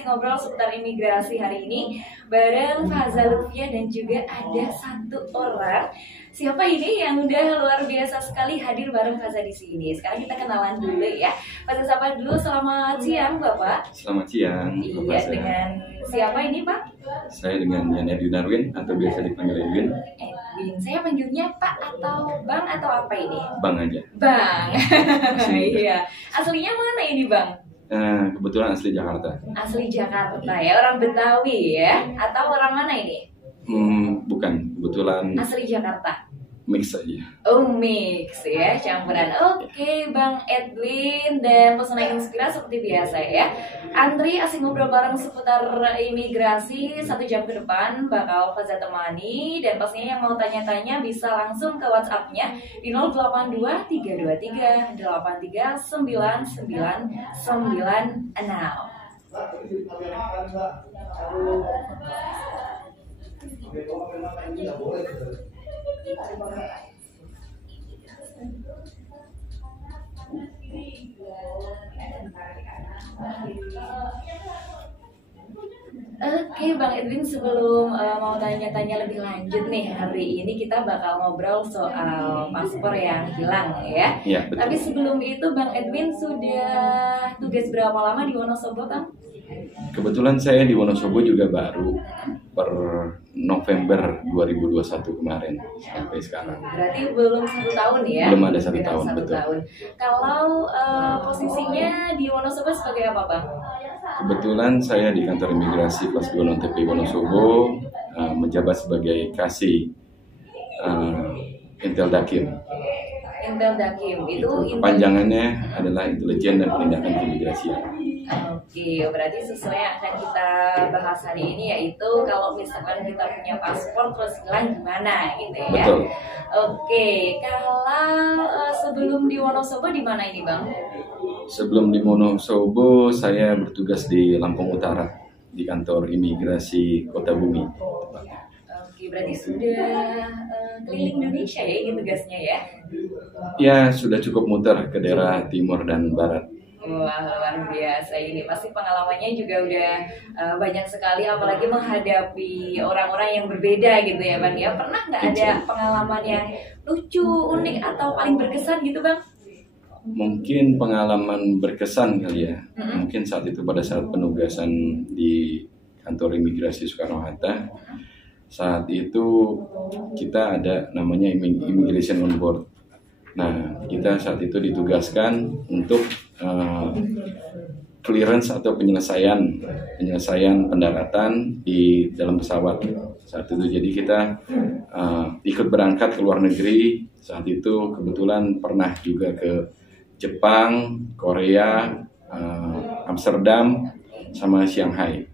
Asik Ngobrol seputar imigrasi hari ini bareng Faza Lutfia dan juga ada satu orang. Siapa ini yang udah luar biasa sekali hadir bareng Faza di sini. Sekarang kita kenalan dulu ya. Faza sapa dulu, selamat siang Bapak. Selamat siang. Iya, dengan siapa ini Pak? Saya dengan Yan Edwin Arwin atau biasa dipanggil Edwin. Edwin, saya panggilnya Pak atau Bang atau apa ini? Bang aja. Bang. Iya. Aslinya mana ini Bang? Kebetulan asli Jakarta. Asli Jakarta ya, orang Betawi ya? Atau orang mana ini? Bukan, kebetulan Asli Jakarta. mix aja. Oh, mix ya, campuran. Oke, Bang Edwin dan pesona inspirasi seperti biasa ya. Antri Asik Ngobrol bareng seputar imigrasi 1 jam ke depan bakal Faza temani, dan pastinya yang mau tanya-tanya bisa langsung ke WhatsApp-nya di 082 323 83996. Oke Bang Edwin, sebelum mau tanya-tanya lebih lanjut nih, hari ini kita bakal ngobrol soal paspor yang hilang ya. Iya, betul. Tapi sebelum itu Bang Edwin sudah tugas berapa lama di Wonosobo Bang? Kebetulan saya di Wonosobo juga baru per November 2021 kemarin sampai sekarang. Berarti belum 1 tahun ya? Belum ada 1 Belum tahun, 1 betul. tahun. Kalau posisinya di Wonosobo sebagai apa Bang? Kebetulan saya di kantor imigrasi kelas 2 non-TPI Wonosobo menjabat sebagai kasih Intel Dakim. Intel Dakim itu Kepanjangannya adalah Intelijen dan Penindakan Keimigrasian. Oke, berarti sesuai yang akan kita bahas hari ini, yaitu kalau misalkan kita punya paspor terus hilang gimana gitu ya. Betul. Oke, kalau sebelum di Wonosobo di mana ini Bang? Sebelum di Wonosobo saya bertugas di Lampung Utara di kantor imigrasi Kota Bumi. Oke, berarti sudah keliling Indonesia ya ini tugasnya ya? Ya, sudah cukup muter ke daerah timur dan barat. Wah, luar biasa ini. Pasti pengalamannya juga udah banyak sekali, apalagi menghadapi orang-orang yang berbeda gitu ya Bang ya. Pernah nggak ada pengalaman yang lucu, unik, atau paling berkesan gitu Bang? Mungkin pengalaman berkesan kali ya. Mungkin saat itu pada saat penugasan di kantor imigrasi Soekarno-Hatta. Saat itu kita ada namanya immigration on board. Nah, kita saat itu ditugaskan untuk clearance atau penyelesaian pendaratan di dalam pesawat saat itu. Jadi kita ikut berangkat ke luar negeri. Saat itu kebetulan pernah juga ke Jepang, Korea, Amsterdam, sama Shanghai.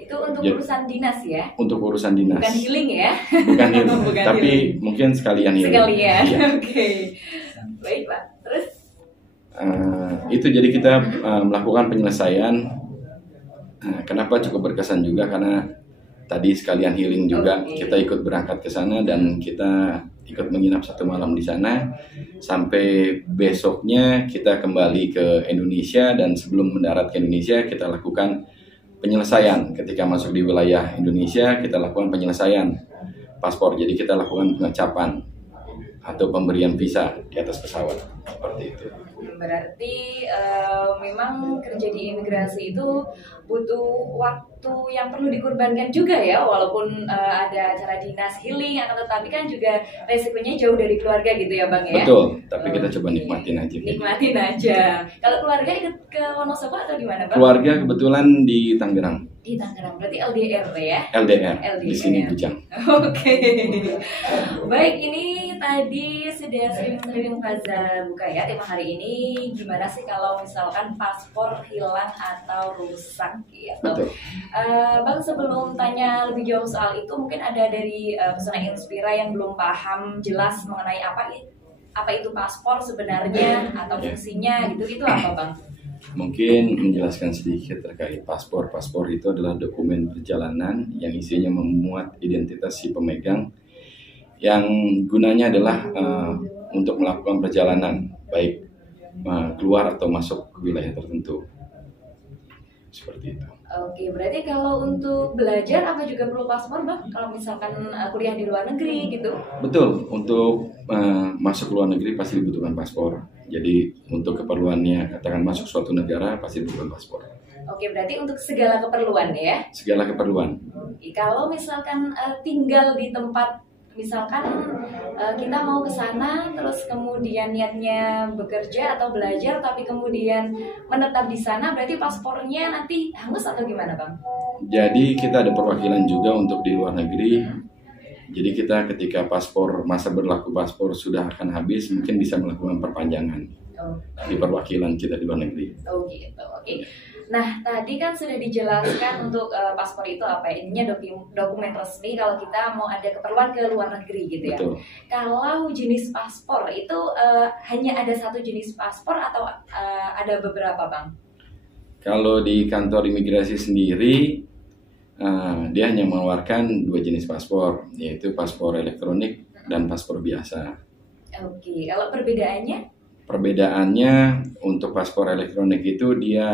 Itu untuk urusan dinas ya? Untuk urusan dinas. Bukan healing ya? Bukan healing, tapi mungkin sekalian healing. Sekalian, iya. Oke. Baik Pak, terus? Itu jadi kita melakukan penyelesaian. Kenapa cukup berkesan juga, karena tadi sekalian healing juga. Kita ikut berangkat ke sana dan kita ikut menginap 1 malam di sana. Sampai besoknya kita kembali ke Indonesia, dan sebelum mendarat ke Indonesia kita lakukan penyelesaian. Ketika masuk di wilayah Indonesia kita lakukan penyelesaian paspor. Jadi kita lakukan pengecapan atau pemberian visa di atas pesawat, seperti itu. Berarti memang kerja di imigrasi itu butuh waktu yang perlu dikorbankan juga ya, walaupun ada acara dinas healing, akan tetapi kan juga resikonya jauh dari keluarga gitu ya Bang ya. Betul, tapi kita coba nikmatin aja. Nikmatin aja. Kalau keluarga ikut ke Wonosobo atau di mana Bang? Keluarga kebetulan di Tangerang. Di Tangerang, berarti LDR ya? LDR. Di sini Bujang. Oke. Baik, ini tadi sudah sering Faza buka ya tema hari ini. Gimana sih kalau misalkan paspor hilang atau rusak gitu? Betul. Bang, sebelum tanya lebih jauh soal itu, mungkin ada dari pesona Inspira yang belum paham jelas mengenai apa itu paspor sebenarnya atau fungsinya gitu, itu apa Bang? Mungkin menjelaskan sedikit terkait paspor. Paspor itu adalah dokumen perjalanan yang isinya memuat identitas si pemegang, yang gunanya adalah untuk melakukan perjalanan baik keluar atau masuk ke wilayah tertentu. seperti itu. Oke, berarti kalau untuk belajar apa juga perlu paspor, Bang? Kalau misalkan kuliah di luar negeri gitu? Betul, untuk masuk luar negeri pasti dibutuhkan paspor. Jadi untuk keperluannya, katakan masuk suatu negara pasti dibutuhkan paspor. Oke, berarti untuk segala keperluan ya? Segala keperluan. Oke, kalau misalkan tinggal di tempat, misalkan kita mau ke sana, terus kemudian niatnya bekerja atau belajar, tapi kemudian menetap di sana, berarti paspornya nanti hangus atau gimana, Bang? Jadi kita ada perwakilan juga untuk di luar negeri. Jadi kita ketika masa berlaku paspor sudah akan habis, mungkin bisa melakukan perpanjangan di perwakilan kita di luar negeri. Oh gitu, oke. Nah, tadi kan sudah dijelaskan untuk paspor itu apa ya? Ininya dokumen resmi kalau kita mau ada keperluan ke luar negeri gitu ya. Betul. Kalau jenis paspor itu hanya ada satu jenis paspor atau ada beberapa, Bang? Kalau di kantor imigrasi sendiri, dia hanya mengeluarkan 2 jenis paspor, yaitu paspor elektronik dan paspor biasa. Oke, kalau perbedaannya? Perbedaannya untuk paspor elektronik itu dia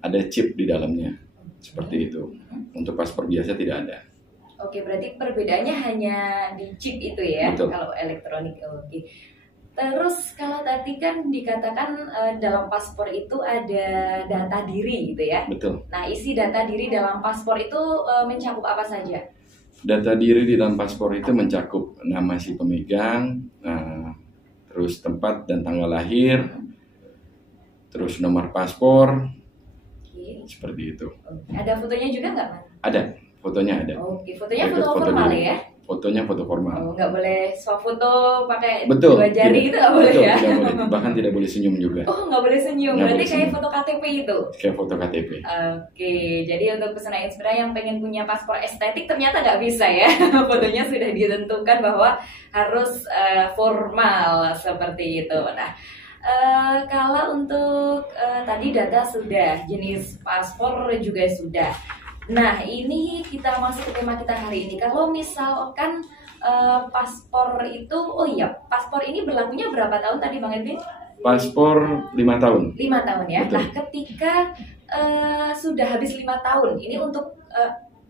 ada chip di dalamnya, seperti itu. Untuk paspor biasa tidak ada. Oke, berarti perbedaannya hanya di chip itu ya? Betul. Kalau elektronik. Oke. Terus kalau tadi kan dikatakan dalam paspor itu ada data diri gitu ya? Betul. Nah, isi data diri dalam paspor itu mencakup apa saja? Data diri di dalam paspor itu mencakup nama si pemegang, terus tempat dan tanggal lahir, terus nomor paspor, seperti itu. Ada fotonya juga nggak, Mas? Ada, fotonya ada. Oke, fotonya Berikut foto foto formal dulu. ya? Fotonya foto formal. Oh, nggak boleh swafoto pakai Betul. 2 jari tidak. itu nggak boleh Betul, ya? tidak boleh. Bahkan tidak boleh senyum juga. Oh, nggak boleh senyum. Nggak Berarti boleh kayak senyum. foto KTP itu? Kayak foto KTP. Oke, jadi untuk pesona Inspira yang pengen punya paspor estetik ternyata nggak bisa ya. Fotonya sudah ditentukan bahwa harus formal seperti itu. Nah, kalau untuk tadi data sudah, jenis paspor juga sudah. Nah, ini kita masuk ke tema kita hari ini. Kalau misalkan paspor itu, paspor ini berlakunya berapa tahun tadi, Bang Edwin? Paspor 5 tahun. 5 tahun ya. Betul. Nah, ketika sudah habis 5 tahun, ini untuk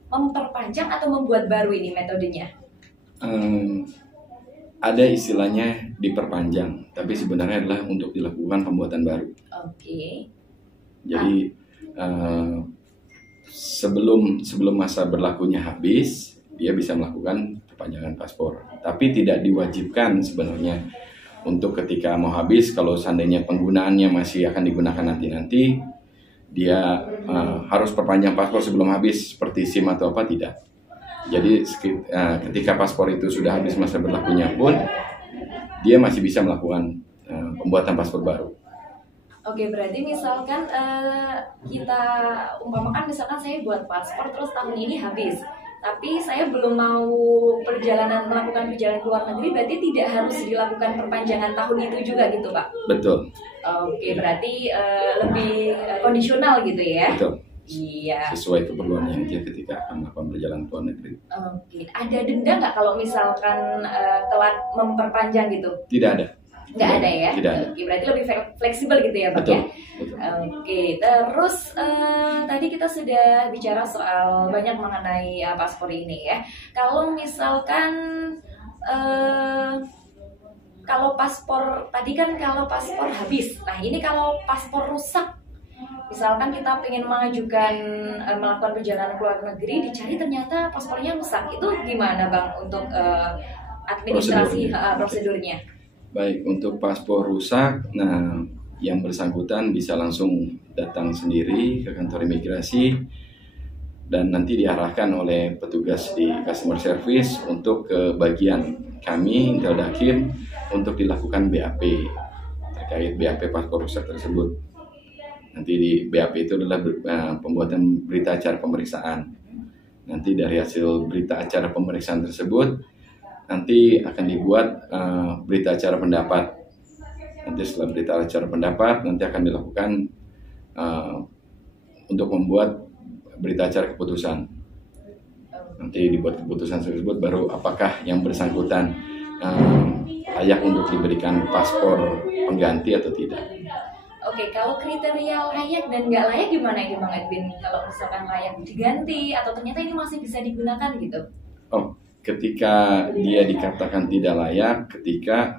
memperpanjang atau membuat baru ini metodenya? Ada istilahnya diperpanjang, tapi sebenarnya adalah untuk dilakukan pembuatan baru. Oke. Jadi sebelum masa berlakunya habis, dia bisa melakukan perpanjangan paspor. Tapi tidak diwajibkan sebenarnya untuk ketika mau habis, kalau seandainya penggunaannya masih akan digunakan nanti, dia harus perpanjang paspor sebelum habis seperti SIM atau apa, tidak. Jadi ketika paspor itu sudah habis masa berlakunya pun, dia masih bisa melakukan pembuatan paspor baru. Oke, berarti misalkan kita umpamakan misalkan saya buat paspor terus tahun ini habis, tapi saya belum mau melakukan perjalanan ke luar negeri, berarti tidak harus dilakukan perpanjangan tahun itu juga gitu, Pak? Betul. Oke, berarti lebih kondisional gitu ya? Betul. Iya. Sesuai keperluannya dia ketika akan melakukan perjalanan ke luar negeri. Oke, ada denda nggak kalau misalkan telat memperpanjang gitu? Tidak ada. Nggak ada ya? Tidak ada. Oke, berarti lebih fleksibel gitu ya, Pak? Betul. Ya? Betul. Oke, terus tadi kita sudah bicara soal banyak mengenai paspor ini ya. Kalau misalkan kalau paspor tadi kan kalau paspor habis, nah ini kalau paspor rusak, misalkan kita pengen mengajukan melakukan perjalanan ke luar negeri, dicari ternyata paspornya rusak, itu gimana, Bang, untuk administrasi prosedurnya? Baik, untuk paspor rusak, nah yang bersangkutan bisa langsung datang sendiri ke kantor imigrasi dan nanti diarahkan oleh petugas di customer service untuk ke bagian kami Intel Dakim untuk dilakukan BAP terkait BAP paspor rusak tersebut. Nanti di BAP itu adalah pembuatan berita acara pemeriksaan. Nanti dari hasil berita acara pemeriksaan tersebut nanti akan dibuat berita acara pendapat. Nanti setelah berita acara pendapat nanti akan dilakukan untuk membuat berita acara keputusan. Nanti dibuat keputusan tersebut baru apakah yang bersangkutan layak untuk diberikan paspor pengganti atau tidak. Oke, kalau kriteria layak dan nggak layak gimana ya Bang Edwin? Kalau misalkan layak diganti atau ternyata ini masih bisa digunakan gitu? Oh, ketika dia dikatakan tidak layak, ketika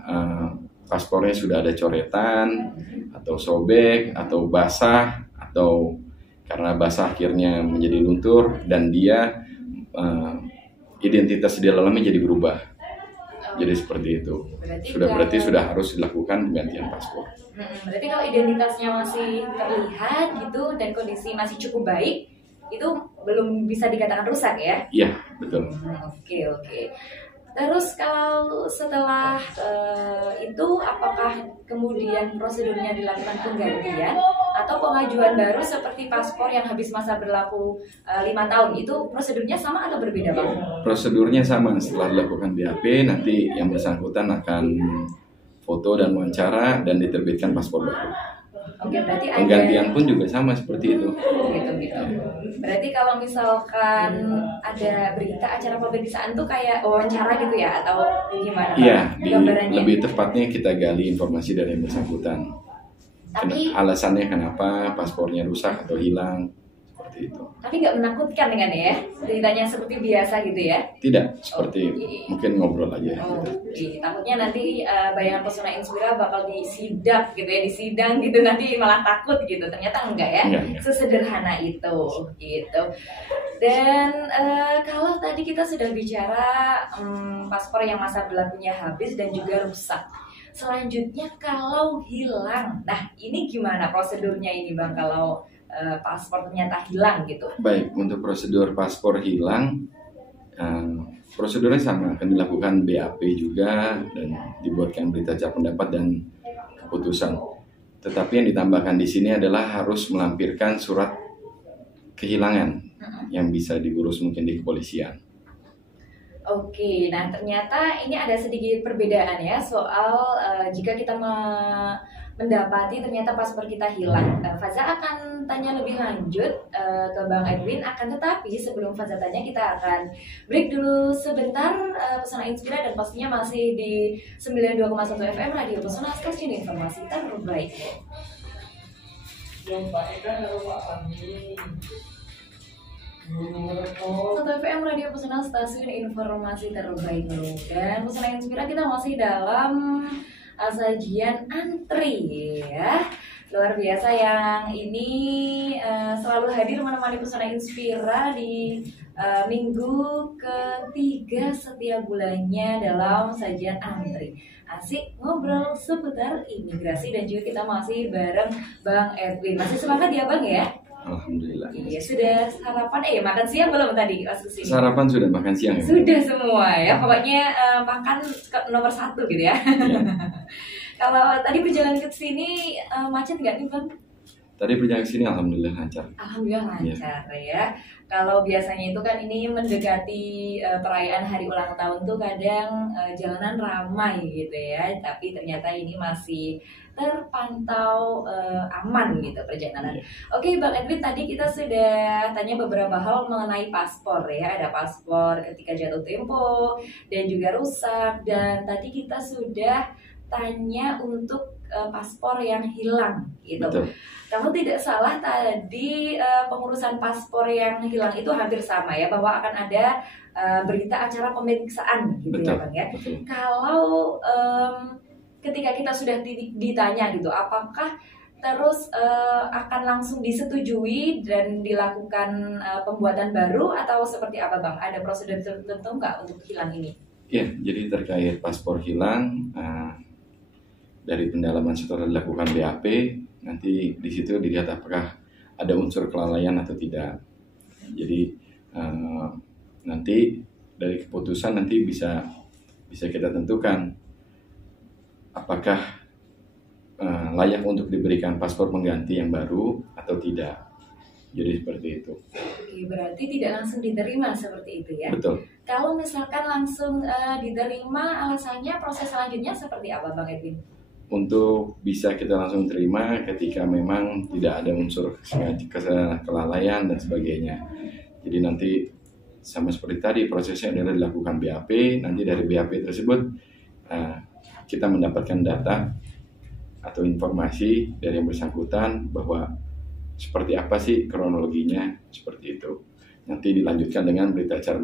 paspornya sudah ada coretan, atau sobek, atau basah, atau karena basah akhirnya menjadi luntur, dan dia identitas di dalamnya jadi berubah. Jadi seperti itu. Berarti sudah harus dilakukan penggantian paspor. Berarti kalau identitasnya masih terlihat gitu dan kondisi masih cukup baik, itu belum bisa dikatakan rusak ya? Iya, betul. Oke. Terus kalau setelah itu apakah kemudian prosedurnya dilakukan penggantian atau pengajuan baru seperti paspor yang habis masa berlaku 5 tahun itu prosedurnya sama atau berbeda Bang? Prosedurnya sama. Setelah dilakukan BAP, nanti yang bersangkutan akan foto dan wawancara dan diterbitkan paspor baru. Oke, berarti penggantian pun juga sama seperti itu. Gitu. Berarti kalau misalkan ada berita acara pemeriksaan tuh kayak wawancara gitu ya atau gimana? Iya, lebih tepatnya kita gali informasi dari yang bersangkutan. Tapi alasannya kenapa paspornya rusak atau hilang, seperti itu. Tapi nggak menakutkan dengan ya beritanya seperti biasa gitu ya? Tidak, seperti mungkin ngobrol aja. Oke. Takutnya nanti bayangan pesona Inspira bakal disidak gitu ya, disidang gitu nanti malah takut gitu. Ternyata enggak ya, enggak. Sesederhana itu gitu. Dan kalau tadi kita sudah bicara paspor yang masa berlakunya habis dan juga rusak. Selanjutnya kalau hilang, nah ini gimana prosedurnya ini Bang kalau paspor ternyata hilang gitu? Baik, untuk prosedur paspor hilang, prosedurnya sama, akan dilakukan BAP juga dan dibuatkan berita acara pendapat dan keputusan. Tetapi yang ditambahkan di sini adalah harus melampirkan surat kehilangan yang bisa diurus mungkin di kepolisian. Oke, nah ternyata ini ada sedikit perbedaan ya soal jika kita mendapati ternyata paspor kita hilang. Faza akan tanya lebih lanjut ke Bang Edwin, akan tetapi sebelum Faza tanya kita akan break dulu sebentar. Pesona Inspira dan pastinya masih di 92,1 FM Radio Pesona, stasiun informasi terbaik. Satu FM Radio Pesona, stasiun informasi terbaik dulu. Dan Pesona Inspira kita masih dalam sajian antri ya. Luar biasa yang ini selalu hadir menemani Pesona Inspira di minggu ketiga setiap bulannya dalam sajian antri. Asik ngobrol seputar imigrasi dan juga kita masih bareng Bang Edwin. Masih semangat ya Bang ya? Alhamdulillah. Iya, sudah sarapan makan siang belum tadi pas kesini? Sarapan sudah, makan siang ya? Sudah semua ya, pokoknya makan nomor 1 gitu ya. Ya. Kalau tadi perjalanan ke sini macet nggak nih Bang? Tadi perjalanan ke sini alhamdulillah lancar. Alhamdulillah lancar ya. Kalau biasanya itu kan ini mendekati perayaan hari ulang tahun tuh kadang jalanan ramai gitu ya. Tapi ternyata ini masih terpantau aman gitu perjalanan. Oke Bang Edwin, tadi kita sudah tanya beberapa hal mengenai paspor ya. Ada paspor ketika jatuh tempo dan juga rusak. Dan tadi kita sudah tanya untuk paspor yang hilang gitu. Betul. Kalau tidak salah tadi pengurusan paspor yang hilang itu hampir sama ya, bahwa akan ada berita acara pemeriksaan gitu. Betul. Ya Bang ya. Betul. Kalau ketika kita sudah ditanya gitu, apakah terus akan langsung disetujui dan dilakukan pembuatan baru atau seperti apa Bang? Ada prosedur tertentu nggak untuk hilang ini? Ya, jadi terkait paspor hilang, dari pendalaman setelah dilakukan BAP, nanti di situ dilihat apakah ada unsur kelalaian atau tidak. Jadi nanti dari keputusan nanti bisa kita tentukan apakah layak untuk diberikan paspor pengganti yang baru atau tidak. Jadi seperti itu. Oke, berarti tidak langsung diterima seperti itu ya? Betul. Kalau misalkan langsung diterima, alasannya proses selanjutnya seperti apa Bang Edwin? Untuk bisa kita langsung terima ketika memang tidak ada unsur kelalaian dan sebagainya. Jadi nanti sama seperti tadi prosesnya adalah dilakukan BAP. Nanti dari BAP tersebut kita mendapatkan data atau informasi dari yang bersangkutan bahwa seperti apa sih kronologinya, seperti itu. Nanti dilanjutkan dengan berita acara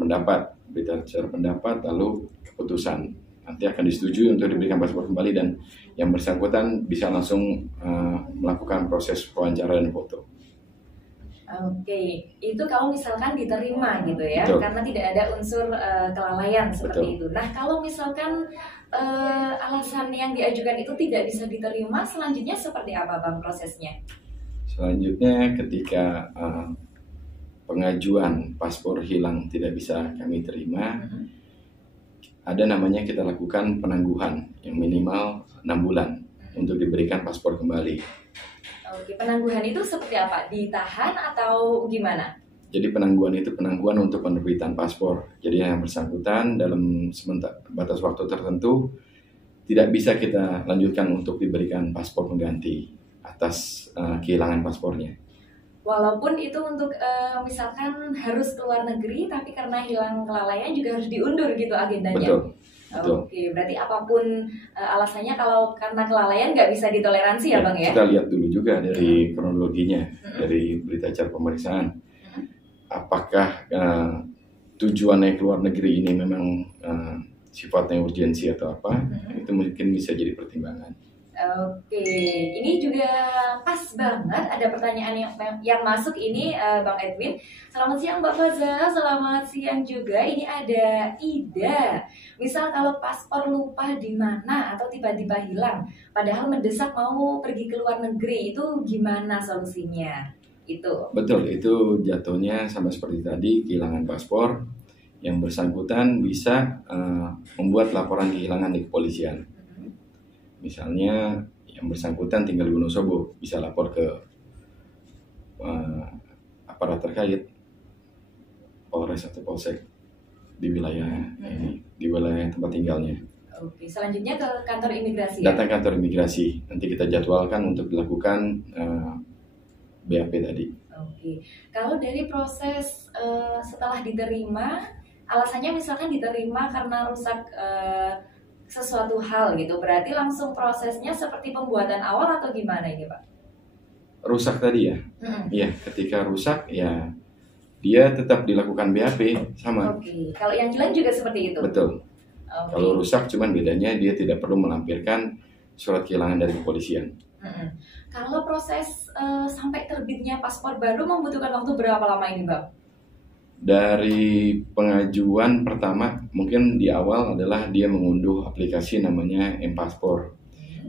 pendapat, lalu keputusan. Nanti akan disetujui untuk diberikan paspor kembali dan yang bersangkutan bisa langsung melakukan proses wawancara dan foto. Oke, itu kalau misalkan diterima gitu ya, Betul. karena tidak ada unsur kelalaian seperti Betul. itu. Nah, kalau misalkan alasan yang diajukan itu tidak bisa diterima, selanjutnya seperti apa Bang prosesnya? Selanjutnya ketika pengajuan paspor hilang tidak bisa kami terima, ada namanya kita lakukan penangguhan yang minimal 6 bulan untuk diberikan paspor kembali. Oke, penangguhan itu seperti apa? Ditahan atau gimana? Jadi penangguhan itu penangguhan untuk penerbitan paspor. Jadi yang bersangkutan dalam batas waktu tertentu tidak bisa kita lanjutkan untuk diberikan paspor pengganti atas kehilangan paspornya. Walaupun itu untuk misalkan harus keluar negeri, tapi karena hilang kelalaian juga harus diundur gitu agendanya. Betul. Betul. Oke, berarti apapun alasannya kalau karena kelalaian nggak bisa ditoleransi ya Bang ya? Kita lihat dulu juga dari kronologinya, dari berita acara pemeriksaan. Apakah tujuannya keluar negeri ini memang sifatnya urgensi atau apa, itu mungkin bisa jadi pertimbangan. Oke, ini juga pas banget ada pertanyaan yang masuk ini Bang Edwin. Selamat siang Mbak Faza, selamat siang juga. Ini ada Ida. Misal kalau paspor lupa di mana atau tiba-tiba hilang, padahal mendesak mau pergi ke luar negeri, itu gimana solusinya? Itu. Betul, itu jatuhnya sama seperti tadi, kehilangan paspor. Yang bersangkutan bisa membuat laporan kehilangan di kepolisian. Misalnya yang bersangkutan tinggal di Wonosobo, bisa lapor ke aparat terkait, Polres atau Polsek di wilayah ini, di wilayah tempat tinggalnya. Oke, selanjutnya ke kantor imigrasi. Datang kantor imigrasi, nanti kita jadwalkan untuk dilakukan BAP tadi. Oke, kalau dari proses setelah diterima, alasannya misalkan diterima karena rusak sesuatu hal gitu, berarti langsung prosesnya seperti pembuatan awal atau gimana ini Pak? Rusak tadi ya? Iya, ketika rusak ya dia tetap dilakukan BAP sama. Oke, kalau yang hilang juga seperti itu? Betul. Kalau rusak cuman bedanya dia tidak perlu melampirkan surat kehilangan dari kepolisian. Kalau proses sampai terbitnya paspor baru membutuhkan waktu berapa lama ini Bang? Dari pengajuan pertama, mungkin di awal adalah dia mengunduh aplikasi namanya M-Paspor.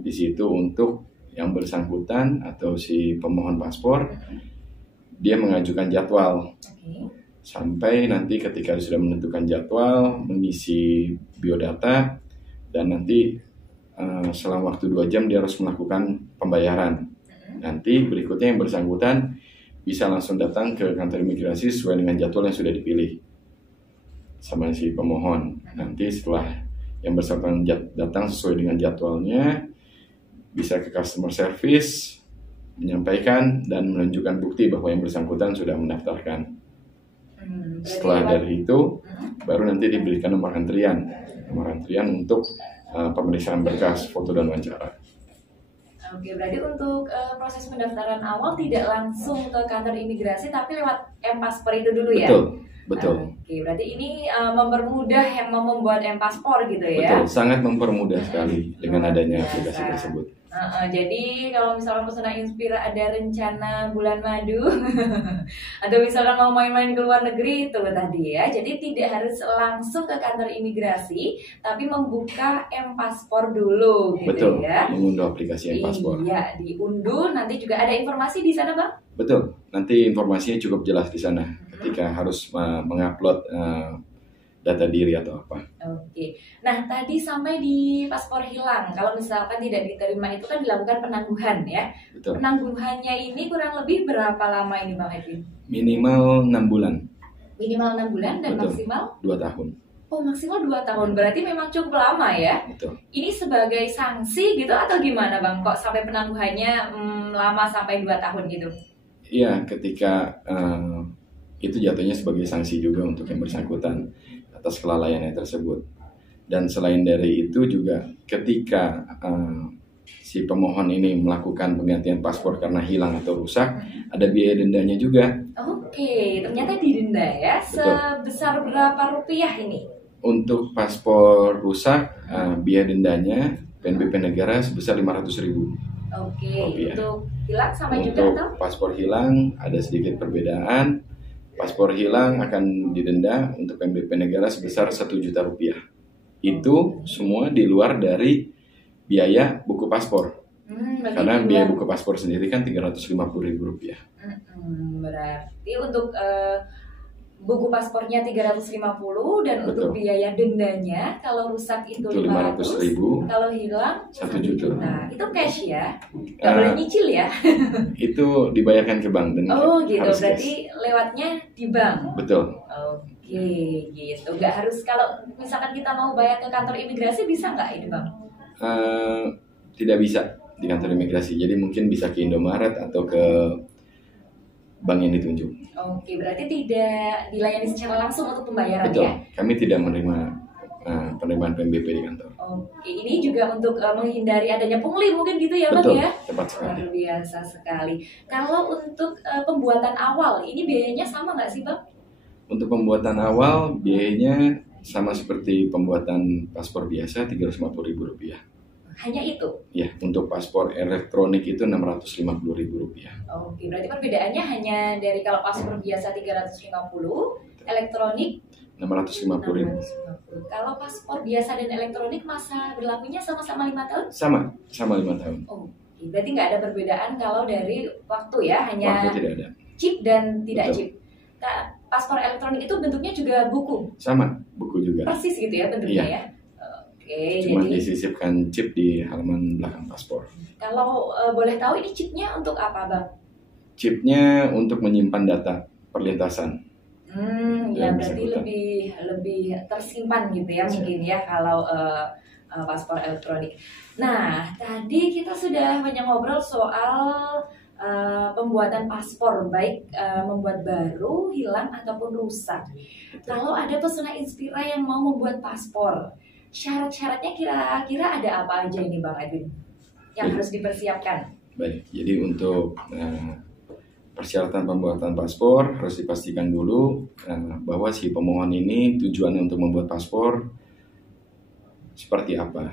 Di situ untuk yang bersangkutan atau si pemohon paspor, dia mengajukan jadwal. Sampai nanti ketika sudah menentukan jadwal, mengisi biodata, dan nanti selang waktu 2 jam dia harus melakukan pembayaran. Nanti berikutnya yang bersangkutan bisa langsung datang ke kantor imigrasi sesuai dengan jadwal yang sudah dipilih sama si pemohon. Nanti setelah yang bersangkutan datang sesuai dengan jadwalnya, bisa ke customer service, menyampaikan dan menunjukkan bukti bahwa yang bersangkutan sudah mendaftarkan. Setelah dari itu, baru nanti diberikan nomor antrian untuk pemeriksaan berkas, foto dan wawancara. Oke, berarti untuk proses pendaftaran awal tidak langsung ke kantor imigrasi, tapi lewat M-Paspor itu dulu ya? Betul. Oke, berarti ini mempermudah yang membuat M-Paspor gitu ya? Betul, sangat mempermudah sekali dengan adanya aplikasi tersebut. Jadi kalau misalkan Pesona Inspira ada rencana bulan madu atau misalkan mau main-main ke luar negeri itu tadi ya, jadi tidak harus langsung ke kantor imigrasi, tapi membuka M-Paspor dulu gitu. Betul, ya. mengunduh aplikasi M-Paspor. Iya, diunduh, nanti juga ada informasi di sana Bang? Betul, nanti informasinya cukup jelas di sana ketika harus mengupload data diri atau apa. Oke. Nah, tadi sampai di paspor hilang. Kalau misalkan tidak diterima itu kan dilakukan penangguhan ya. Betul. Penangguhannya ini kurang lebih berapa lama ini Bang Edwin? Minimal 6 bulan. Minimal 6 bulan dan Betul. maksimal? 2 tahun. Oh, maksimal 2 tahun. Berarti memang cukup lama ya? Betul. Ini sebagai sanksi gitu atau gimana Bang? Kok sampai penangguhannya lama sampai 2 tahun gitu? Iya, ketika itu jatuhnya sebagai sanksi juga untuk yang bersangkutan atas kelalaiannya tersebut. Dan selain dari itu juga ketika si pemohon ini melakukan penggantian paspor karena hilang atau rusak, ada biaya dendanya juga. Oke, ternyata didenda ya. Betul. Sebesar berapa rupiah ini? Untuk paspor rusak, biaya dendanya PNBP negara sebesar 500.000. Oke, Rupiah. untuk hilang sama juga Untuk atau? paspor hilang ada sedikit perbedaan. Paspor hilang akan didenda untuk PNBP negara sebesar 1 juta rupiah. Itu semua di luar dari biaya buku paspor. Berarti Karena di biaya luar- buku paspor sendiri kan 350.000 rupiah. Berarti untuk buku paspornya 350 dan Betul. untuk biaya dendanya kalau rusak itu Itu 500.000. kalau hilang 1 juta. Nah, itu cash ya. Nggak Ah. boleh nyicil ya. Itu dibayarkan ke bank dan Oh gitu, harus berarti lewatnya di bank. cash. Betul. Oke, gitu. Nggak harus kalau misalkan kita mau bayar ke kantor imigrasi bisa nggak ini bang? Tidak bisa di kantor imigrasi. Jadi mungkin bisa ke Indomaret atau ke bank yang ditunjuk. Oke, berarti tidak dilayani secara langsung untuk pembayaran Betul. ya? Kami tidak menerima penerimaan PNBP di kantor. Oke, ini juga untuk menghindari adanya pungli mungkin gitu ya bang Betul. ya? Tepat sekali. Luar biasa sekali. Kalau untuk pembuatan awal, ini biayanya sama nggak sih bang? Untuk pembuatan awal biayanya sama seperti pembuatan paspor biasa, 350.000 rupiah. Hanya itu? Ya, untuk paspor elektronik itu 650.000 rupiah. Oke, berarti perbedaannya hanya dari kalau paspor biasa 350, elektronik 650.000. 650. Kalau paspor biasa dan elektronik masa berlakunya sama-sama 5 tahun? Sama 5 tahun. Oke, berarti nggak ada perbedaan kalau dari waktu ya, hanya Waktu tidak ada. chip dan tidak Betul. chip. Paspor elektronik itu bentuknya juga buku, Sama, buku juga. persis gitu ya bentuknya Iya. ya. Oke, Cuma jadi disisipkan chip di halaman belakang paspor. kalau boleh tahu ini chipnya untuk apa bang? Chipnya untuk menyimpan data perlintasan. Ya Yang berarti bersangkutan. lebih tersimpan gitu ya mungkin ya kalau paspor elektronik. Nah, tadi kita sudah banyak ngobrol soal pembuatan paspor, baik membuat baru, hilang ataupun rusak. Kalau ada pesona Inspira yang mau membuat paspor, syarat-syaratnya kira-kira ada apa aja ini Bang Edwin yang harus dipersiapkan? Baik, jadi untuk persyaratan pembuatan paspor harus dipastikan dulu bahwa si pemohon ini tujuannya untuk membuat paspor seperti apa.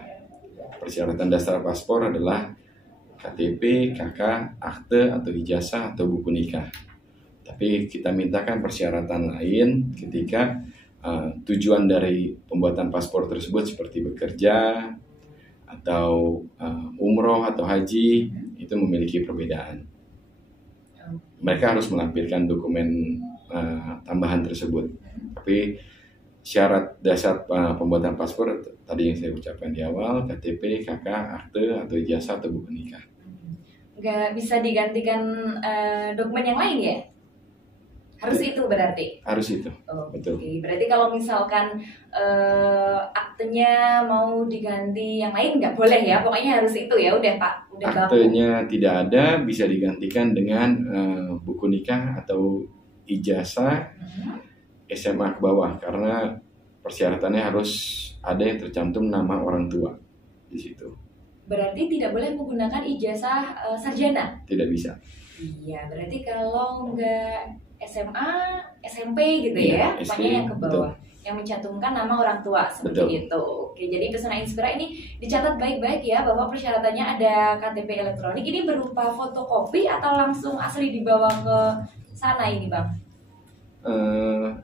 Persyaratan dasar paspor adalah KTP, KK, akte atau ijazah atau buku nikah. Tapi kita mintakan persyaratan lain ketika tujuan dari pembuatan paspor tersebut seperti bekerja atau umroh atau haji itu memiliki perbedaan. Mereka harus melampirkan dokumen tambahan tersebut. Tapi syarat dasar pembuatan paspor tadi yang saya ucapkan di awal, KTP, KK, akte atau ijazah atau buku nikah. Nggak bisa digantikan dokumen yang lain ya? Harus itu berarti? Harus itu, betul. Oke, berarti kalau misalkan aktenya mau diganti yang lain nggak boleh ya? Pokoknya harus itu ya, udah Pak, udah baku. Aktenya tidak ada, bisa digantikan dengan buku nikah atau ijazah SMA ke bawah, karena persyaratannya harus ada yang tercantum nama orang tua di situ. Berarti tidak boleh menggunakan ijazah sarjana? Tidak bisa. Iya, berarti kalau nggak SMA, SMP gitu ya, Iya, pokoknya yang ke bawah, betul. yang mencantumkan nama orang tua seperti itu. Oke, jadi Pesona Inspira ini dicatat baik-baik ya bahwa persyaratannya ada KTP elektronik. Ini berupa fotokopi atau langsung asli dibawa ke sana ini bang?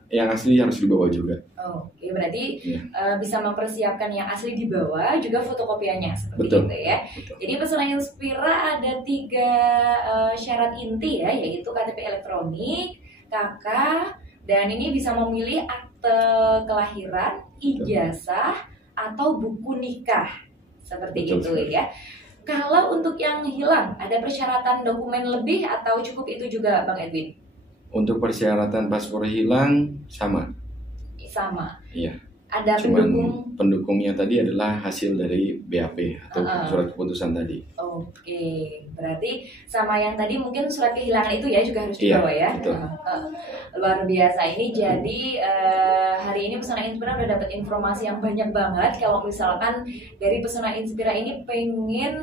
Yang asli harus dibawa juga. Oke, berarti Iya. bisa mempersiapkan yang asli dibawa juga fotokopiannya seperti Betul. itu ya. Betul. Jadi Pesona Inspira ada 3 syarat inti ya, yaitu KTP elektronik, KK, dan ini bisa memilih akte kelahiran, ijazah, atau buku nikah seperti Betul itu ya. Kalau untuk yang hilang, ada persyaratan dokumen lebih atau cukup itu juga Bang Edwin? Untuk persyaratan paspor hilang sama. Sama. Iya. Ada Cuman pendukung. pendukungnya tadi adalah hasil dari BAP atau surat keputusan tadi. Oke, berarti sama yang tadi mungkin surat kehilangan itu ya juga harus Iya, dibawa ya. betul. Luar biasa ini. Jadi hari ini Pesona Inspira udah dapat informasi yang banyak banget. Kalau misalkan dari Pesona Inspira ini pengen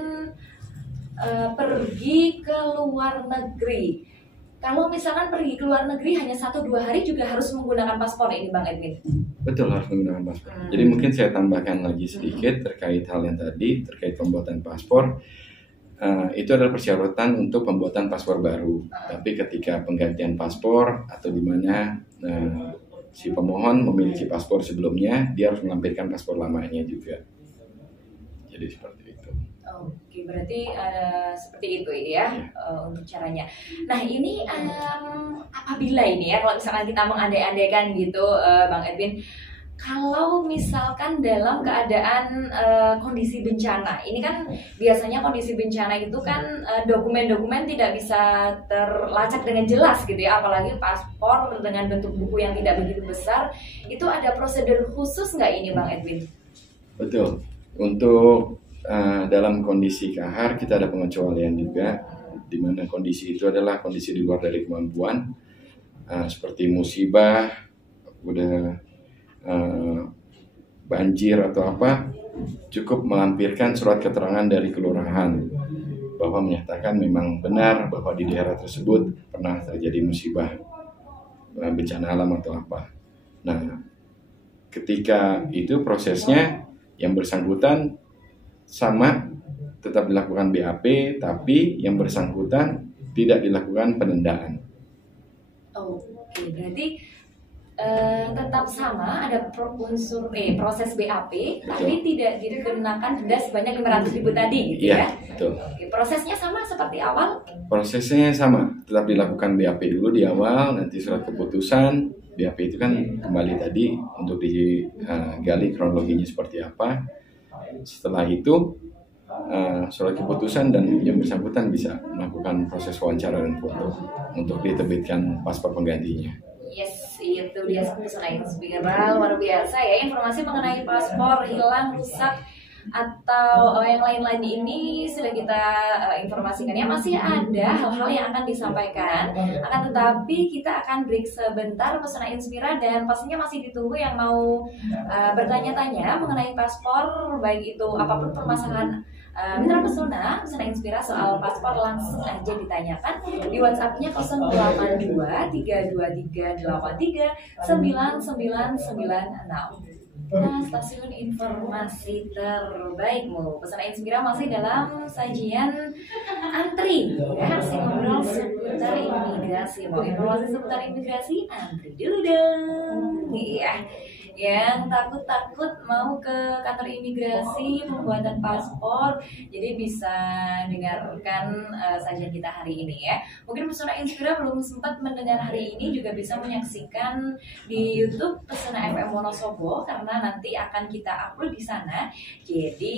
pergi ke luar negeri. Kalau misalkan pergi ke luar negeri hanya 1-2 hari juga harus menggunakan paspor ini Bang Edwin? Betul, harus menggunakan paspor. Jadi mungkin saya tambahkan lagi sedikit terkait hal yang tadi, terkait pembuatan paspor. Itu adalah persyaratan untuk pembuatan paspor baru. Tapi ketika penggantian paspor atau di mana si pemohon memiliki paspor sebelumnya, dia harus melampirkan paspor lamanya juga. Jadi seperti itu. Oke, berarti seperti itu ya untuk caranya. Nah ini apabila ini ya, kalau misalkan kita mengandai-andaikan gitu Bang Edwin, kalau misalkan dalam keadaan kondisi bencana, ini kan biasanya kondisi bencana itu kan dokumen-dokumen tidak bisa terlacak dengan jelas gitu ya, apalagi paspor dengan bentuk buku yang tidak begitu besar, itu ada prosedur khusus nggak ini Bang Edwin? Betul, untuk dalam kondisi kahar kita ada pengecualian juga, di mana kondisi itu adalah kondisi di luar dari kemampuan, seperti musibah, udah banjir atau apa, cukup melampirkan surat keterangan dari kelurahan bahwa menyatakan memang benar bahwa di daerah tersebut pernah terjadi musibah, bencana alam atau apa. Nah, ketika itu prosesnya yang bersangkutan sama tetap dilakukan BAP, tapi yang bersangkutan tidak dilakukan penundaan. Oke, berarti tetap sama ada proses BAP, tapi tidak dikenakan denda sebanyak 500.000 tadi gitu ya? Betul. Oke, prosesnya sama seperti awal? Prosesnya sama, tetap dilakukan BAP dulu di awal, nanti surat keputusan. BAP itu kan kembali tadi untuk digali kronologinya seperti apa. Setelah itu surat keputusan dan yang bersangkutan bisa melakukan proses wawancara dan foto untuk diterbitkan paspor penggantinya. Yes, itu dia Pesona Inspira, luar biasa ya, informasi mengenai paspor hilang, rusak atau yang lain-lain ini sudah kita informasikan ya. Masih ada hal-hal yang akan disampaikan, akan tetapi kita akan break sebentar Pesona Inspira, dan pastinya masih ditunggu yang mau bertanya-tanya mengenai paspor, baik itu apapun permasalahan Mitra Pesona Inspira soal paspor, langsung aja ditanyakan di WhatsApp-nya 082 323 83 9996. Nah, stasiun informasi terbaikmu Pesona Inspira masih dalam sajian antri ya, si ngobrol seputar imigrasi. Mau informasi seputar imigrasi, antri dulu dong. Iya, yang takut-takut mau ke kantor imigrasi pembuatan paspor, jadi bisa dengarkan sajian kita hari ini ya. Mungkin Pesona Inspira belum sempat mendengar hari ini, juga bisa menyaksikan di YouTube Pesona FM Wonosobo karena nanti akan kita upload di sana. Jadi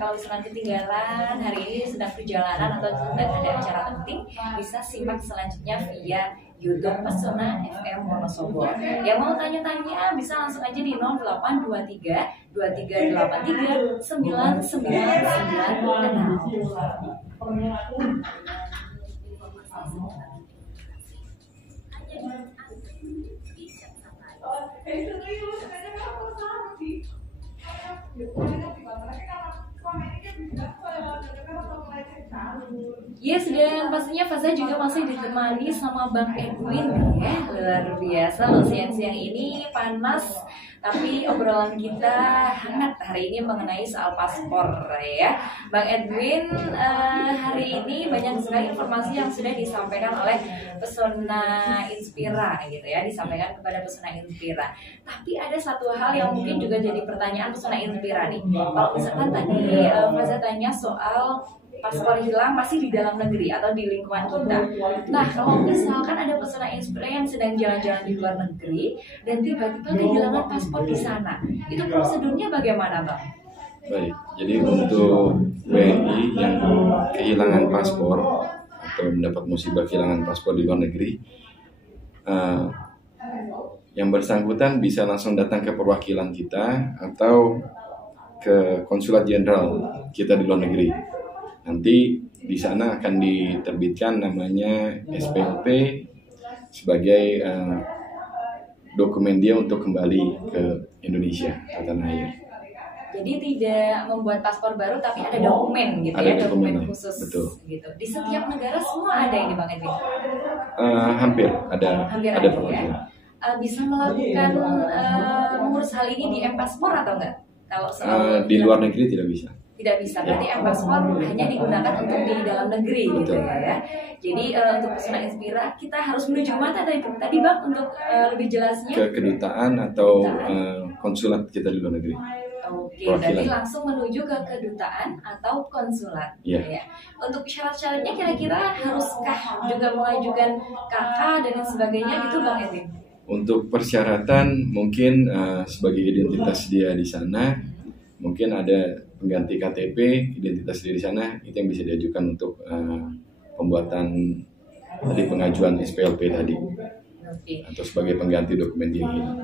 kalau misalkan ketinggalan hari ini sedang perjalanan atau sedang ada acara penting, bisa simak selanjutnya via YouTube Pesona FM Wonosobo. Yang mau tanya-tanya bisa langsung aja di 0823 2383 9996. Yes, dan pastinya Faza juga masih ditemani sama Bang Edwin ya. Luar biasa loh, siang-siang ini panas tapi obrolan kita hangat hari ini mengenai soal paspor ya. Bang Edwin, hari ini banyak sekali informasi yang sudah disampaikan oleh Pesona Inspira gitu ya, disampaikan kepada Pesona Inspira. Tapi ada satu hal yang mungkin juga jadi pertanyaan Pesona Inspira nih. Kalau misalkan tadi Faza tanya soal paspor hilang masih di dalam negeri atau di lingkungan kita. Nah, kalau misalkan ada Pesona Inspira yang sedang jalan-jalan di luar negeri dan tiba-tiba kehilangan paspor di sana, itu prosedurnya bagaimana, Bang? Baik, jadi untuk WNI yang kehilangan paspor atau mendapat musibah kehilangan paspor di luar negeri, yang bersangkutan bisa langsung datang ke perwakilan kita atau ke konsulat jenderal kita di luar negeri. Nanti di sana akan diterbitkan namanya SPLP sebagai dokumen dia untuk kembali ke Indonesia, ke tanah air. Jadi tidak membuat paspor baru, tapi ada dokumen gitu Ada ya, dokumen dokumennya, khusus. betul. Gitu. Di setiap negara semua ada ini Bang Edwin. Hampir ada Hampir ada ada ya. perwakilan. Bisa melakukan mengurus hal ini di M-Paspor atau enggak? Kalau Di luar negeri tidak bisa. tidak bisa, berarti M-Paspor hanya digunakan untuk di dalam negeri gitu ya. Jadi untuk Pesona Inspira kita harus menuju mana tadi Bang untuk lebih jelasnya? Ke kedutaan atau konsulat kita di luar negeri. Oke, berarti langsung menuju ke kedutaan atau konsulat. Iya. Ya. Untuk syarat-syaratnya kira-kira haruskah juga mengajukan KK dan lain sebagainya gitu Bang Edwin? Untuk persyaratan mungkin sebagai identitas dia di sana, mungkin ada pengganti KTP, identitas dia di sana, itu yang bisa diajukan untuk pembuatan tadi pengajuan SPLP tadi. Oke. Atau sebagai pengganti dokumen dia hilang.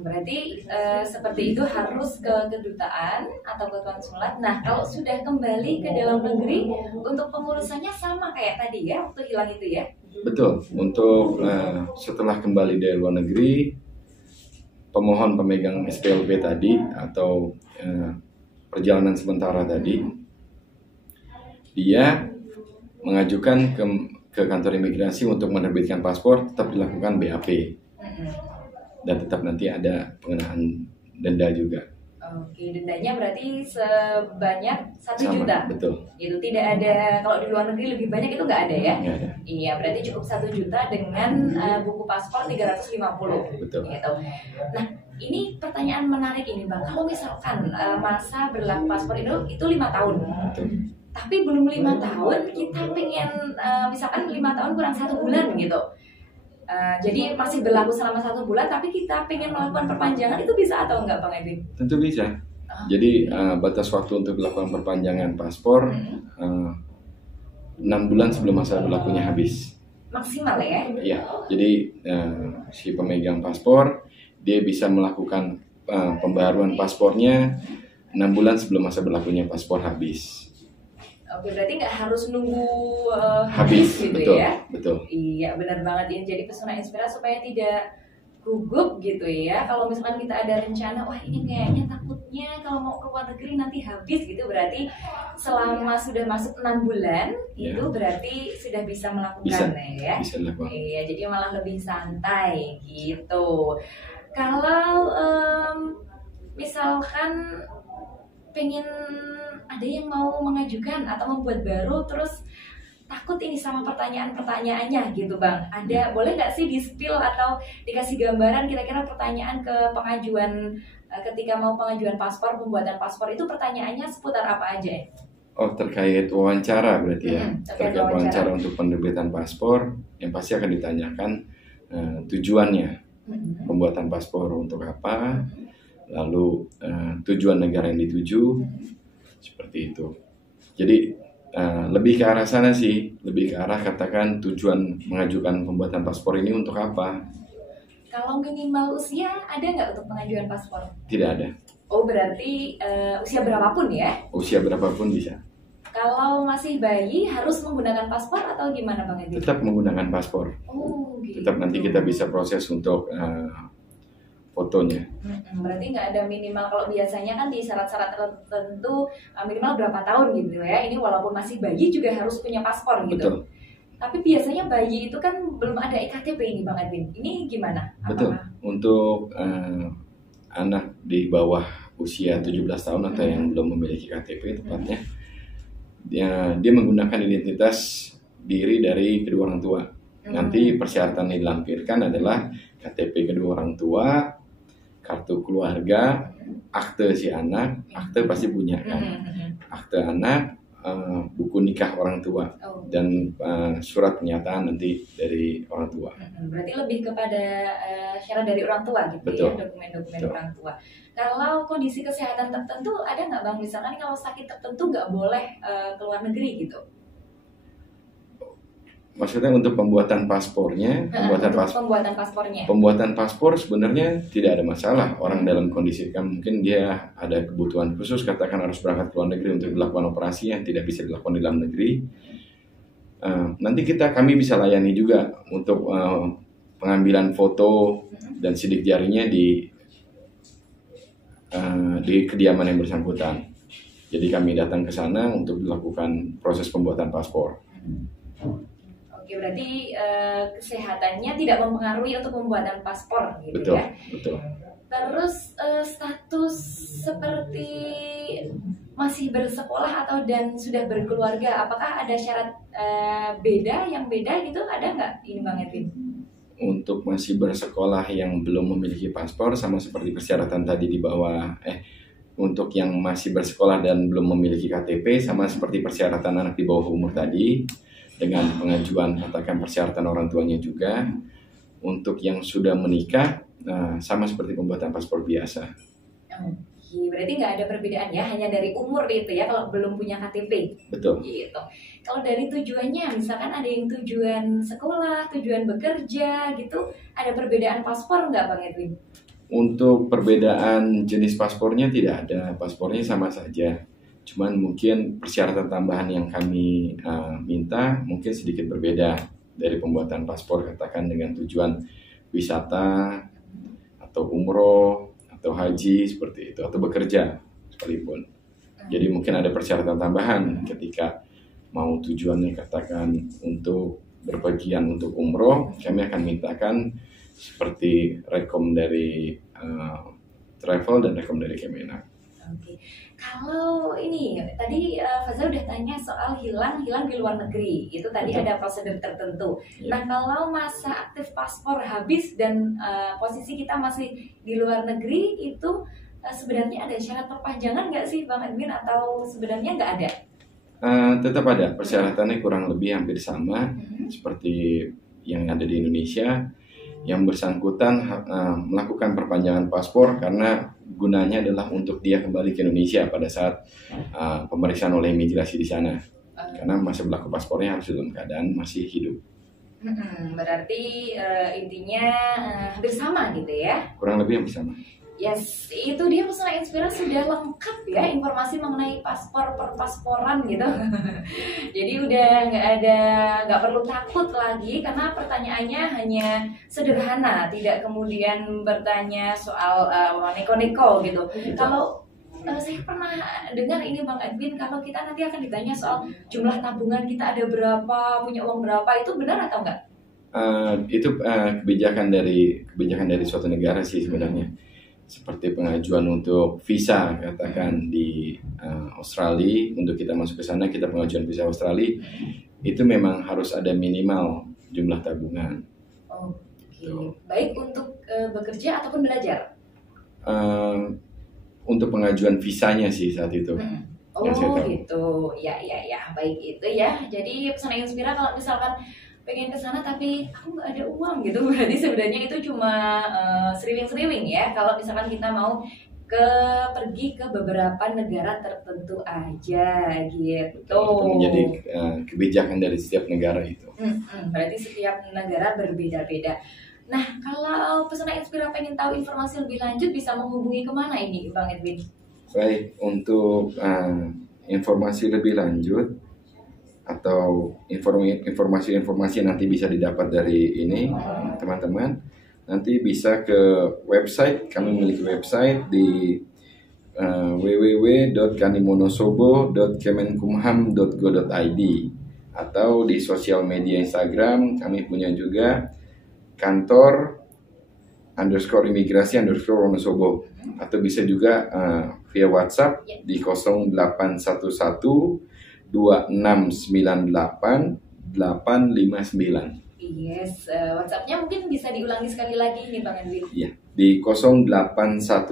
Berarti seperti itu harus ke kedutaan atau ke konsulat. Nah, kalau sudah kembali ke dalam negeri, untuk pengurusannya sama kayak tadi ya, waktu hilang itu ya? Betul, untuk setelah kembali dari luar negeri, pemohon pemegang SPLP tadi atau perjalanan sementara tadi, dia mengajukan ke kantor imigrasi untuk menerbitkan paspor, tetap dilakukan BAP. Dan tetap nanti ada pengenaan denda juga. Oke, dendanya berarti sebanyak 1 Sama, juta. betul. Itu tidak ada, kalau di luar negeri lebih banyak itu nggak ada ya? Nggak ada. Iya, berarti cukup 1 juta dengan buku paspor 350. Betul. Gitu. Nah, ini pertanyaan menarik ini Bang. Kalau misalkan masa berlaku paspor itu 5 tahun. Betul. Tapi belum 5 tahun, kita pengen misalkan 5 tahun kurang 1 bulan gitu. Jadi masih berlaku selama 1 bulan, tapi kita pengen melakukan perpanjangan, itu bisa atau enggak Bang Edwin? Tentu bisa. Jadi batas waktu untuk melakukan perpanjangan paspor 6 bulan sebelum masa berlakunya habis. Maksimal ya? Iya. Jadi si pemegang paspor dia bisa melakukan pembaruan paspornya 6 bulan sebelum masa berlakunya paspor habis. Oke, berarti nggak harus nunggu Habis gitu betul, ya? betul. Iya, benar banget ini jadi Pesona Inspira supaya tidak gugup gitu ya. Kalau misalkan kita ada rencana, wah ini kayaknya takutnya kalau mau ke luar negeri nanti habis gitu, berarti selama sudah masuk 6 bulan Ya. itu berarti sudah bisa melakukan ya. Bisa dilakukan. Iya, jadi malah lebih santai gitu. Kalau misalkan pengen ada yang mau mengajukan atau membuat baru terus takut ini sama pertanyaan-pertanyaannya gitu Bang, ada boleh nggak sih di-spill atau dikasih gambaran kira-kira pertanyaan ke pengajuan ketika mau pengajuan paspor, pembuatan paspor itu pertanyaannya seputar apa aja? Oh, terkait wawancara berarti ya. Terkait Terkait wawancara untuk penerbitan paspor yang pasti akan ditanyakan tujuannya. Pembuatan paspor untuk apa? Lalu tujuan negara yang dituju, seperti itu. Jadi lebih ke arah sana sih, lebih ke arah katakan tujuan mengajukan pembuatan paspor ini untuk apa? Kalau minimal usia ada nggak untuk pengajuan paspor? Tidak ada. Oh berarti usia berapapun ya? Usia berapapun bisa. Kalau masih bayi harus menggunakan paspor atau gimana Bang Edi? Tetap menggunakan paspor. Oh gitu. Tetap nanti kita bisa proses untuk fotonya. Berarti nggak ada minimal, kalau biasanya kan di syarat-syarat tertentu minimal berapa tahun gitu ya. Ini walaupun masih bayi juga harus punya paspor gitu. Betul. Tapi biasanya bayi itu kan belum ada iktp ini Bang Edwin. Ini gimana? Betul. Untuk anak di bawah usia 17 tahun atau yang belum memiliki KTP tepatnya, dia menggunakan identitas diri dari kedua orang tua. Nanti persyaratan yang dilampirkan adalah KTP kedua orang tua, kartu keluarga, akte si anak, akte pasti punya kan, akte anak, buku nikah orang tua, dan surat pernyataan nanti dari orang tua. Berarti lebih kepada syarat dari orang tua gitu. Betul. Ya, dokumen-dokumen orang tua. Kalau kondisi kesehatan tertentu ada nggak Bang? Misalkan kalau sakit tertentu nggak boleh ke luar negeri gitu. Maksudnya untuk pembuatan paspornya, pembuatan paspornya. Pembuatan paspor sebenarnya tidak ada masalah. Orang dalam kondisi kan mungkin dia ada kebutuhan khusus, katakan harus berangkat ke luar negeri untuk dilakukan operasi yang tidak bisa dilakukan di dalam negeri. Nanti kami bisa layani juga untuk pengambilan foto dan sidik jarinya di di kediaman yang bersangkutan. Jadi kami datang ke sana untuk melakukan proses pembuatan paspor. Oke, berarti kesehatannya tidak mempengaruhi untuk pembuatan paspor gitu Betul, ya. betul. Terus status seperti masih bersekolah atau dan sudah berkeluarga, apakah ada syarat yang beda gitu? Ada nggak ini Bang Edwin? Untuk masih bersekolah yang belum memiliki paspor, sama seperti persyaratan tadi di bawah. Untuk yang masih bersekolah dan belum memiliki KTP, sama seperti persyaratan anak di bawah umur tadi, dengan pengajuan katakan persyaratan orang tuanya juga. Untuk yang sudah menikah, sama seperti pembuatan paspor biasa. Oke, berarti nggak ada perbedaan ya, hanya dari umur itu ya kalau belum punya KTP. Betul. Gitu. Kalau dari tujuannya, misalkan ada yang tujuan sekolah, tujuan bekerja gitu, ada perbedaan paspor nggak Bang Edwin? Untuk perbedaan jenis paspornya tidak ada, paspornya sama saja. Cuman mungkin persyaratan tambahan yang kami minta mungkin sedikit berbeda dari pembuatan paspor, katakan dengan tujuan wisata atau umroh atau haji seperti itu, atau bekerja sekalipun. Jadi mungkin ada persyaratan tambahan ketika mau tujuannya katakan untuk berpergian untuk umroh, kami akan mintakan seperti rekom dari travel dan rekom dari Kemenak. Oke. Kalau ini tadi Fazal udah tanya soal hilang di luar negeri, itu tadi Betul. ada prosedur tertentu. Ya. Nah kalau masa aktif paspor habis dan posisi kita masih di luar negeri itu sebenarnya ada syarat perpanjangan nggak sih Bang Edwin, atau sebenarnya nggak ada? Tetap ada, persyaratannya kurang lebih hampir sama seperti yang ada di Indonesia. Yang bersangkutan melakukan perpanjangan paspor karena gunanya adalah untuk dia kembali ke Indonesia pada saat pemeriksaan oleh imigrasi di sana. Karena masa berlaku paspornya harus dalam keadaan masih hidup. Berarti intinya hampir sama gitu ya? Kurang lebih hampir sama. Yes, itu dia Pesona Inspirasi sudah lengkap ya informasi mengenai paspor perpasporan gitu. Jadi udah nggak perlu takut lagi karena pertanyaannya hanya sederhana, tidak kemudian bertanya soal neko-neko gitu. Kalau saya pernah dengar ini Bang Edwin, kalau kita nanti akan ditanya soal jumlah tabungan kita ada berapa, punya uang berapa, itu benar atau enggak? Itu kebijakan dari suatu negara sih sebenarnya. Seperti pengajuan untuk visa katakan di Australia, untuk kita masuk ke sana kita pengajuan visa Australia itu memang harus ada minimal jumlah tabungan. Oke. Baik untuk bekerja ataupun belajar? Untuk pengajuan visanya sih saat itu. Oh gitu, ya baik itu ya. Jadi Pesona Inspira kalau misalkan pengen ke sana tapi aku nggak ada uang gitu, berarti sebenarnya itu cuma sriwing-sriwing ya. Kalau misalkan kita mau pergi ke beberapa negara tertentu aja gitu. Itu menjadi kebijakan dari setiap negara itu. Berarti setiap negara berbeda-beda. Nah, kalau Pesona Inspira pengen tahu informasi lebih lanjut bisa menghubungi kemana ini Bang Edwin? Baik, untuk informasi lebih lanjut atau informasi nanti bisa didapat dari ini teman-teman, nanti bisa ke website, kami memiliki website di www.kanimonosobo.kemenkumham.go.id, atau di sosial media Instagram kami punya juga kantor_imigrasi_Wonosobo, atau bisa juga via WhatsApp di 0811 2698 859. Yes, WhatsApp-nya mungkin bisa diulangi sekali lagi nih Bang Edwin. Iya, di 0811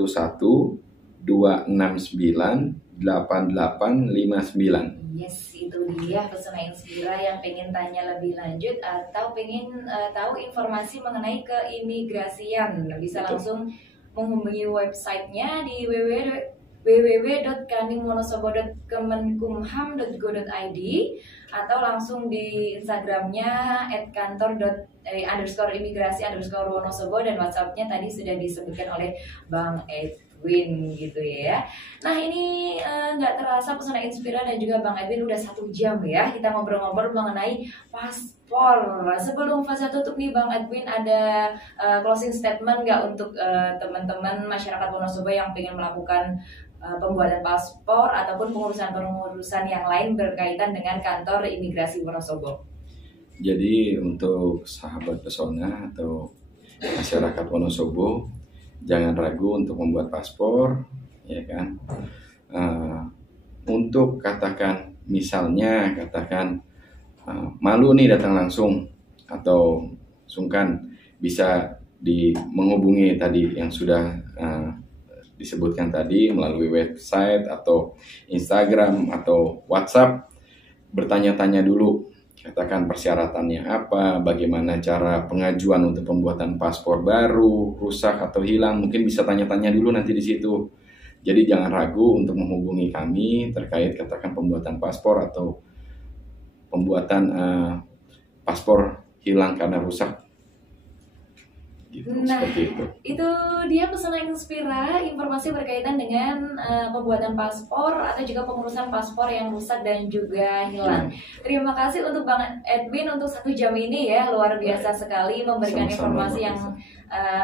269 8859. Yes, itu dia Pesona Inspira yang pengen tanya lebih lanjut atau pengen tahu informasi mengenai keimigrasian. Bisa langsung menghubungi websitenya di www.kanimonosobo.kemenkumham.go.id atau langsung di Instagramnya @kantor_imigrasi_Wonosobo, dan WhatsAppnya tadi sudah disebutkan oleh Bang Edwin. Edwin gitu ya. Nah ini nggak terasa Pesona Inspira dan juga Bang Edwin udah 1 jam ya kita ngobrol-ngobrol mengenai paspor. Sebelum fase tutup nih Bang Edwin, ada closing statement nggak untuk teman-teman masyarakat Wonosobo yang ingin melakukan pembuatan paspor ataupun pengurusan-pengurusan yang lain berkaitan dengan kantor imigrasi Wonosobo? Jadi untuk sahabat Pesona atau masyarakat Wonosobo, jangan ragu untuk membuat paspor, ya kan. Untuk katakan misalnya malu nih datang langsung atau sungkan, bisa menghubungi tadi yang sudah disebutkan tadi melalui website atau Instagram atau WhatsApp, bertanya-tanya dulu, katakan persyaratannya apa, bagaimana cara pengajuan untuk pembuatan paspor baru, rusak atau hilang, mungkin bisa tanya-tanya dulu nanti di situ. Jadi jangan ragu untuk menghubungi kami terkait katakan pembuatan paspor atau pembuatan paspor hilang karena rusak. Gitu, nah, seperti itu dia Pesona Inspira, informasi berkaitan dengan pembuatan paspor atau juga pengurusan paspor yang rusak dan juga hilang. Terima kasih untuk Bang Edwin untuk 1 jam ini ya, luar biasa sekali memberikan informasi yang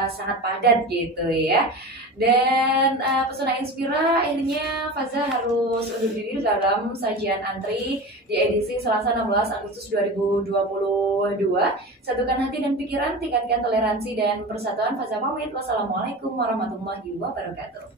sangat padat gitu ya. Dan Pesona Inspira akhirnya Faza harus undur diri dalam sajian antri di edisi Selasa 16 Agustus 2022. Satukan hati dan pikiran, tingkatkan toleransi dan persatuan. Faza pamit. Wassalamualaikum warahmatullahi wabarakatuh.